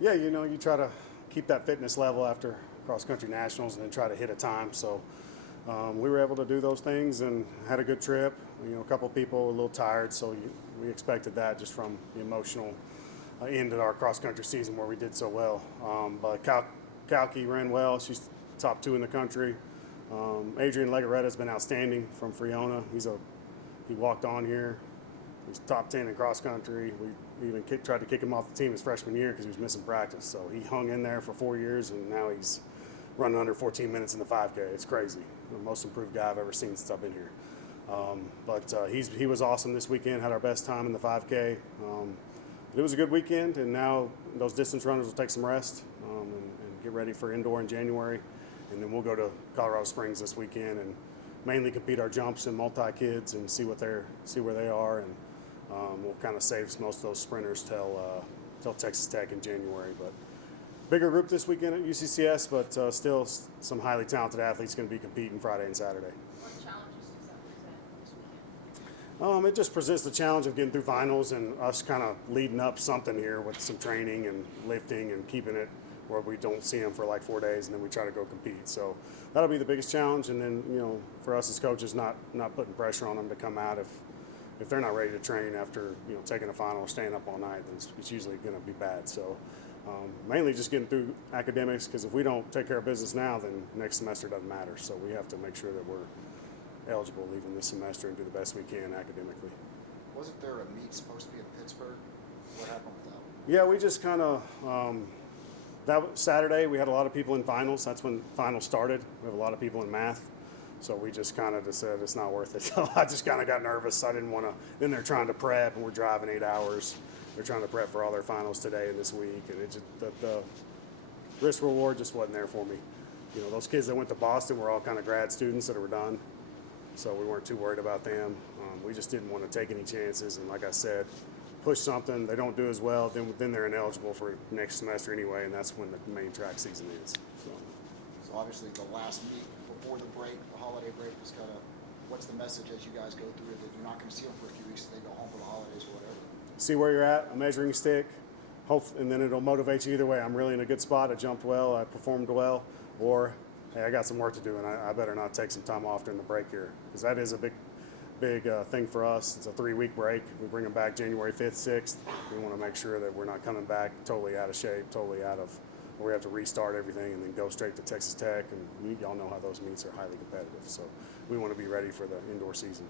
Yeah, you try to keep that fitness level after cross country nationals, and then try to hit a time. So we were able to do those things and had a good trip. A couple of people were a little tired, so we expected that just from the emotional end of our cross country season where we did so well. But Kalki ran well. She's top 2 in the country. Adrian Legaretta has been outstanding from Friona. He walked on here. He's top 10 in cross country. We even tried to kick him off the team his freshman year because he was missing practice. So he hung in there for 4 years, and now he's running under 14 minutes in the 5K. It's crazy. The most improved guy I've ever seen since I've been here. But he was awesome this weekend. Had our best time in the 5K. It was a good weekend, and now those distance runners will take some rest and get ready for indoor in January. And then we'll go to Colorado Springs this weekend and mainly compete our jumps and multi-kids and see where they are. And we'll kind of save most of those sprinters till Texas Tech in January. But bigger group this weekend at UCCS, but still some highly talented athletes going to be competing Friday and Saturday. What challenges does that present this weekend? It just presents the challenge of getting through finals and us kind of leading up something here with some training and lifting and keeping it where we don't see them for like 4 days and then we try to go compete. So that'll be the biggest challenge. And then, for us as coaches, not putting pressure on them to come out if they're not ready to train after, taking a final or staying up all night, then it's usually going to be bad. So mainly just getting through academics, because if we don't take care of business now, then next semester doesn't matter. So we have to make sure that we're eligible even this semester and do the best we can academically. Wasn't there a meet supposed to be in Pittsburgh? What happened with that? Yeah, we just kind of that was Saturday. We had a lot of people in finals. That's when finals started. We have a lot of people in math, so we just kind of said it's not worth it. So I just kind of got nervous. I didn't want to. Then they're trying to prep, and we're driving 8 hours. They're trying to prep for all their finals today and this week, and it just the risk reward just wasn't there for me. Those kids that went to Boston were all kind of grad students that were done, so we weren't too worried about them. We just didn't want to take any chances, and like I said, push something, they don't do as well, then they're ineligible for next semester anyway, and that's when the main track season is. So obviously the last meet before the break, the holiday break, was kind of, what's the message as you guys go through it, that you're not going to see them for a few weeks, they go home for the holidays or whatever? See where you're at, a measuring stick, and then it'll motivate you either way. I'm really in a good spot, I jumped well, I performed well, or hey, I got some work to do, and I better not take some time off during the break here, because that is a big thing for us. It's a 3-week break. We bring them back January 5th, 6th. We want to make sure that we're not coming back totally out of shape, totally out of where we have to restart everything and then go straight to Texas Tech. And y'all know how those meets are highly competitive. So we want to be ready for the indoor season.